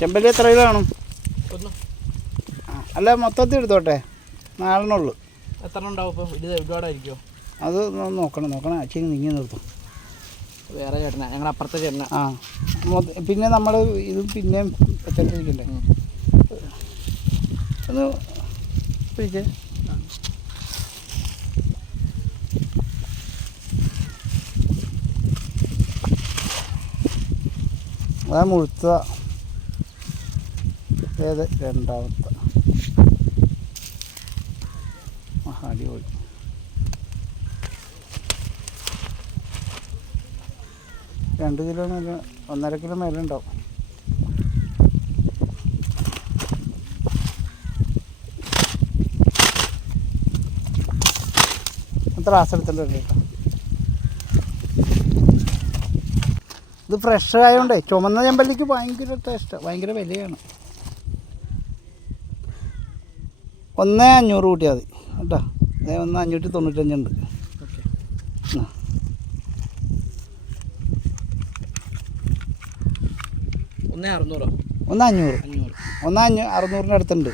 ചെമ്പല്ലി എത്ര കിലോ കാണും? അല്ല മൊത്തത്തിൽ എടുത്തോട്ടെ, 4 ഉള്ളു. എത്ര ഉണ്ടാവും ഇപ്പോൾ? ഇത് ഒരുപാടായിരിക്കുമോ? അത് നോക്കണം അച്ഛൻ നീങ്ങി നിർത്തും. വേറെ ചേട്ടനാ, ഞങ്ങളുടെ അപ്പുറത്തെ ചേട്ടനാ. ആ പിന്നെ നമ്മൾ ഇത് പിന്നെയും പച്ചക്കറിക്കണ്ടേ, ഒന്ന് പിടിച്ചേ. അതാ മുഴുത്ത ഏത് രണ്ടാമത്തെ. അടിപൊളി. രണ്ട് കിലോ മേലെ, 1.5 കിലോ മേലെ ഉണ്ടാവും. അത്ര ആസനത്തിൻ്റെ കേട്ടോ. ഇത് ഫ്രഷ് ആയതുകൊണ്ടേ ചുമന്ന ചെമ്പല്ലിക്ക് ഭയങ്കര ടേസ്റ്റാണ്, ഭയങ്കര വിലയാണ്. 1,500 കൂട്ടിയാൽ മതി കേട്ടോ. 1,595 ഉണ്ട്. 1,600. 1,500. 1,600 അടുത്തുണ്ട്.